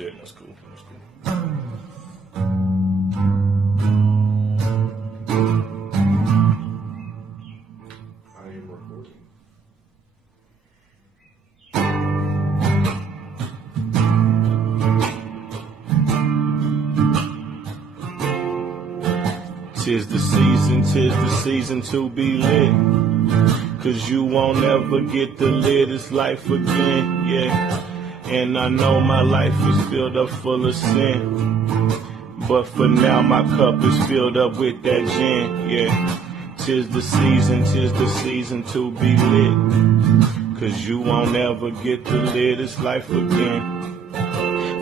it. That's cool. That's cool. I am recording. Tis the season to be lit. Cause you won't ever get to live this life again, yeah. And I know my life is filled up full of sin. But for now my cup is filled up with that gin, yeah. Tis the season to be lit. Cause you won't ever get to live this life again.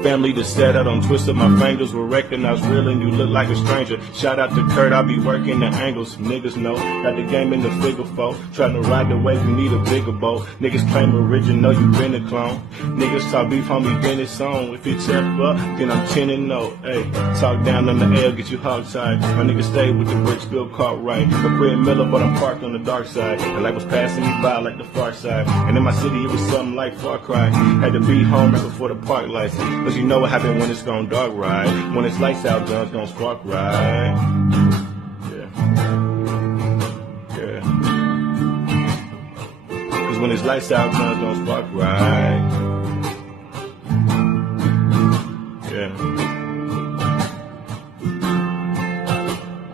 Family that sat out on twisted my fingers will recognize real and you look like a stranger. Shout out to Kurt, I be working the angles. Niggas know, got the game in the figure four. Trying to ride the wave, you need a bigger boat. Niggas claim original, you been a clone. Niggas talk beef, homie, been it on. If you tap up, then I'm 10-0. Hey, talk down on the L, get you hog-tied. My niggas stay with the bricks, Bill Cartwright. A Fred Miller, but I'm parked on the dark side. The light was passing me by like the far side. And in my city, it was something like Far Cry. Had to be home right before the park lights. Cause you know what happen when it's gone dark, right? When it's lights out, guns gon' spark, right? Yeah. Yeah. Cause when it's lights out, guns gon' spark, right? Yeah.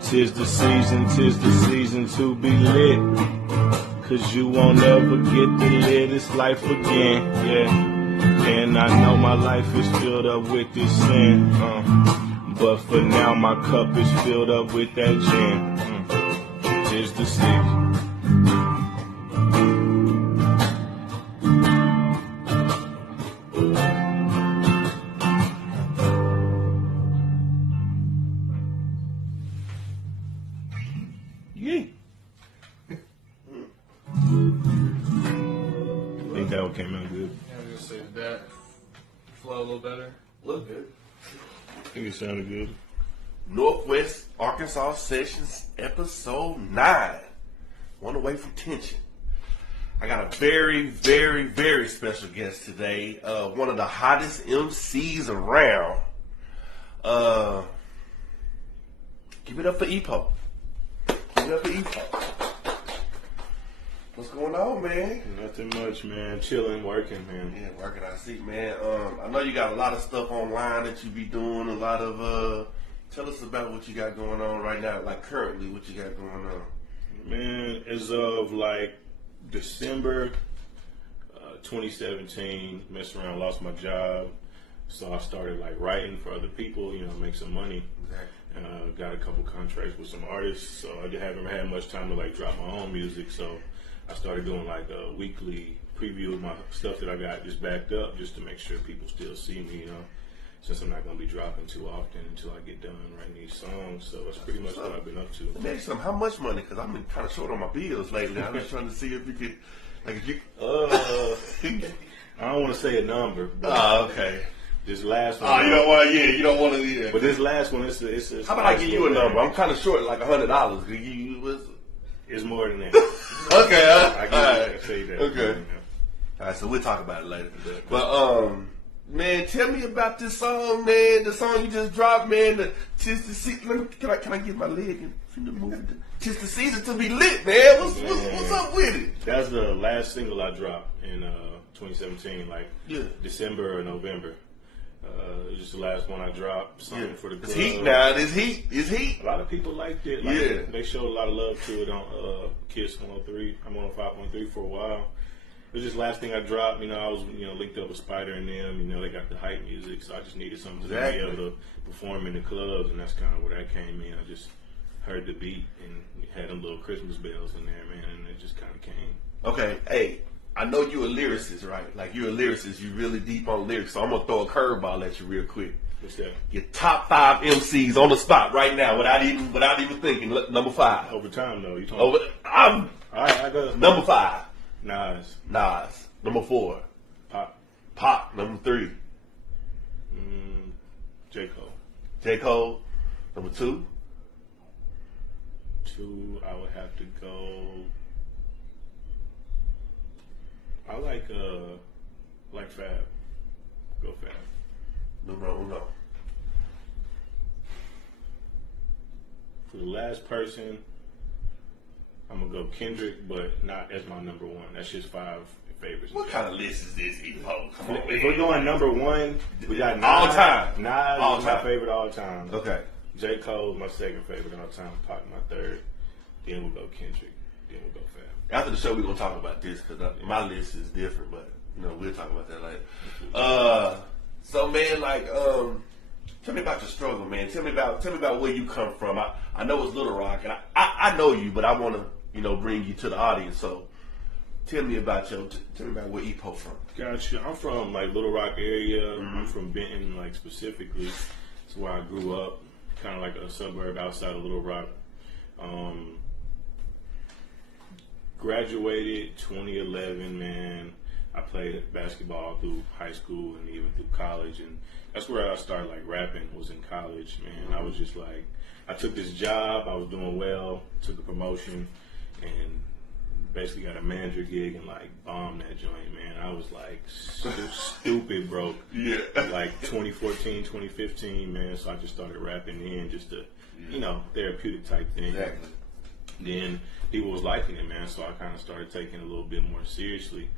Tis the season to be lit. Cause you won't ever get to live this life again, yeah. And I know my life is filled up with this sin, but for now my cup is filled up with that gin. Tis the season. Yeah. Think that one came out good. Yeah, I was gonna say that flow a little better. Look good. I think it sounded good. Northwest Arkansas Sessions, episode 9. One away from tension. I got a very, very, very special guest today. One of the hottest MCs around. Give it up for EPO. Give it up for EPO. What's going on, man? Nothing much, man. Chilling, working, man. Yeah, working. I see, man. I know you got a lot of stuff online that you be doing. A lot of. Tell us about what you got going on right now. Like currently, what you got going on. Man, as of like December 2017, messed around, lost my job. So I started like writing for other people, you know, make some money. Exactly. Got a couple contracts with some artists, so I haven't had much time to like drop my own music. So I started doing like a weekly preview of my stuff that I got just backed up, just to make sure people still see me, you know, since I'm not gonna be dropping too often until I get done writing these songs. So that's pretty much what I've been up to. Let me ask you something. How much money? Because I've been kind of short on my bills lately. I'm just trying to see if you could, like, if you. I don't want to say a number. But Oh, okay. This last one. Oh, you don't want to. Yeah, you don't want to. Yeah. But this last one, it's How about I give you a number? I'm kind of short, like $100. Could you? It's more than that. Okay. I say that. Okay. All right, so we'll talk about it later. But man, tell me about this song, man. The song you just dropped, man. Tis the season. Can I get my leg in the movie? Tis the season to be lit, man. What's up with it? That's the last single I dropped in 2017, like December or November. It was just the last one I dropped. Something for the club. It's heat now. It's heat. A lot of people liked it. Like, they showed a lot of love to it on Kiss 103. I'm on 5.3 for a while. It was just the last thing I dropped. You know, I was linked up with Spider and them. You know, they got the hype music, so I just needed something to be able to perform in the clubs, and that's kind of where that came in. I just heard the beat and had them little Christmas bells in there, man, and it just kind of came. Okay, hey. I know you're a lyricist, right? Like, you're a lyricist. You're really deep on lyrics. So I'm going to throw a curveball at you real quick. What's that? Your top 5 MCs on the spot right now without even thinking. Number 5. Over time, though. You talking All right, I go. Number 5. Nas. Number 4. Pop. Number 3. J. Cole. J. Cole. Number 2. 2, I would have to go. I like Fab. Go Fab. Numero uno. For the last person, I'm gonna go Kendrick, but not as my number one. That's just 5 favorites. What kind of list is this, E-Po? Come on, If man. we're going number one, we got Nas. All time. Nas All is my time. favorite all time. Okay. J. Cole, my second favorite all time. Pac, my third. Then we'll go Kendrick. Then we'll go Fab. After the show, we're going to talk about this because my list is different, but, we'll talk about that later. So, man, like, tell me about your struggle, man. Tell me about where you come from. I know it's Little Rock, and I know you, but I want to, bring you to the audience. So, tell me about where E-Po from. Gotcha. I'm from like Little Rock area. I'm from Benton, like specifically. It's where I grew up, kind of like a suburb outside of Little Rock. Graduated 2011, man. I played basketball through high school and even through college, and that's where I started like rapping. Was in college, man. I was just like, I took this job. I was doing well. Took a promotion, and basically got a manager gig and like bombed that joint, man. I was like stupid broke. Yeah. Like 2014, 2015, man. So I just started rapping in just to, therapeutic type thing. Exactly. Then people was liking it, man. So I kind of started taking it a little bit more seriously.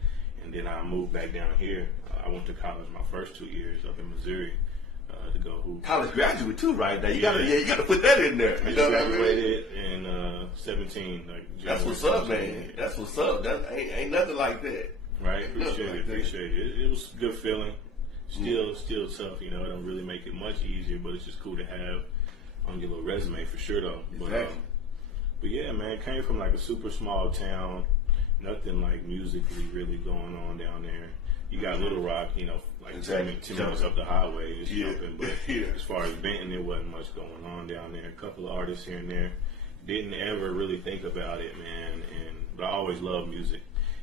And then I moved back down here. I went to college my first 2 years up in Missouri to go hoop. College graduate too, right? Now you Yeah. gotta put that in there. I You just know what I mean? graduated in 17. Like That's what's up, man. That's what's up. That ain't nothing like that. Right, Nothing appreciate like it, that. appreciate it. It was a good feeling. Still tough, it don't really make it much easier, but it's just cool to have on your little resume for sure, though. Exactly. But yeah, man, came from like a super small town, nothing like musically really going on down there. You got Little Rock, like Exactly. 10 minutes up the highway is Yeah. jumping, but Yeah. as far as Benton, there wasn't much going on down there. A couple of artists here and there. Didn't ever really think about it, man, but I always loved music.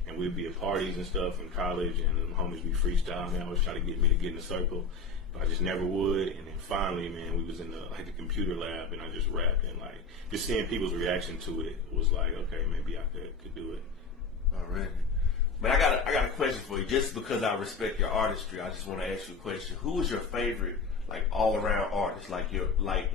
And we'd be at parties and stuff in college, and the homies be freestyling. They always try to get me to get in a circle, but I just never would. And then finally, man, we was in the computer lab, and I just rapped, and like just seeing people's reaction to it was like, okay, maybe I could do it. Already. Man, I got a question for you. Just because I respect your artistry, I just want to ask you a question. Who is your favorite, like, all around artist? Like your like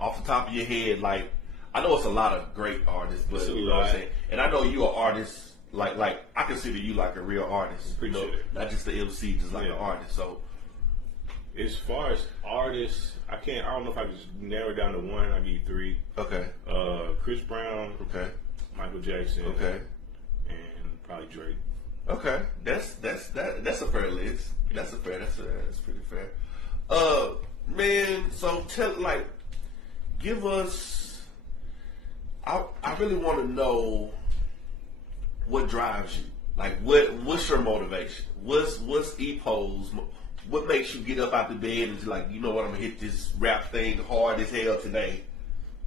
off the top of your head, like, I know it's a lot of great artists, but It's a you know what I'm lot. saying. And I know you're an artist. Like I consider you like a real artist. Appreciate it. Not just the MC, just like Yeah. an artist. So As far as artists, I don't know if I could just narrow it down to one. I give you 3. okay, Chris Brown, okay, Michael Jackson, okay, and probably Drake. okay. That's a fair list. That's pretty fair. Man, so give us. I really want to know what drives you. Like, what's your motivation? What's E-Po's? What makes you get up out the bed and be like, you know what, I'm gonna hit this rap thing hard as hell today?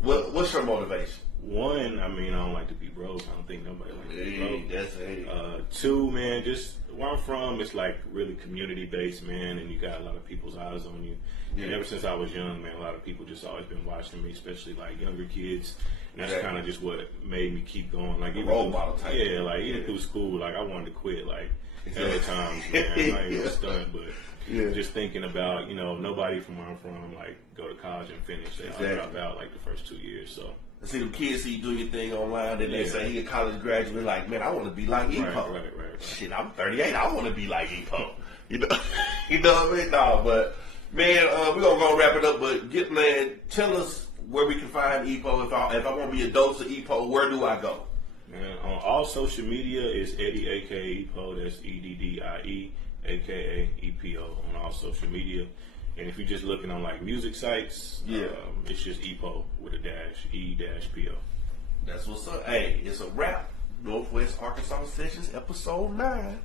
What's your motivation? One, I don't like to be broke. I don't think nobody likes to be broke. That's hey. 2, man, just where I'm from, it's like really community based, man, and you got a lot of people's eyes on you. And Yeah. ever since I was young, man, a lot of people just always been watching me, especially like younger kids. And that's Exactly. kind of just what made me keep going. Like even role through- model type. Yeah, like even Yeah. through school, like I wanted to quit like Exactly. other times, man. I'm not even Yeah. stunned, but Yeah. just thinking about, nobody from where I'm from like go to college and finish. They all Exactly. drop out like the first 2 years. So I see them kids see you do your thing online, then they Yeah. say he a college graduate, like, man, I want to be like E-Po. right. Shit, I'm 38, I want to be like E-Po. You know what I mean? No, but man, we're gonna go wrap it up. But tell us where we can find E-Po. If I want to be a dose of E-Po, where do I go? Man, on all social media is Eddie, aka E-Po. That's EDDIE, aka EPO on all social media. And if you're just looking on like music sites, Yeah. it's just EPO with a dash, E-PO. That's what's up. Hey, it's a wrap. Northwest Arkansas Sessions, episode 9.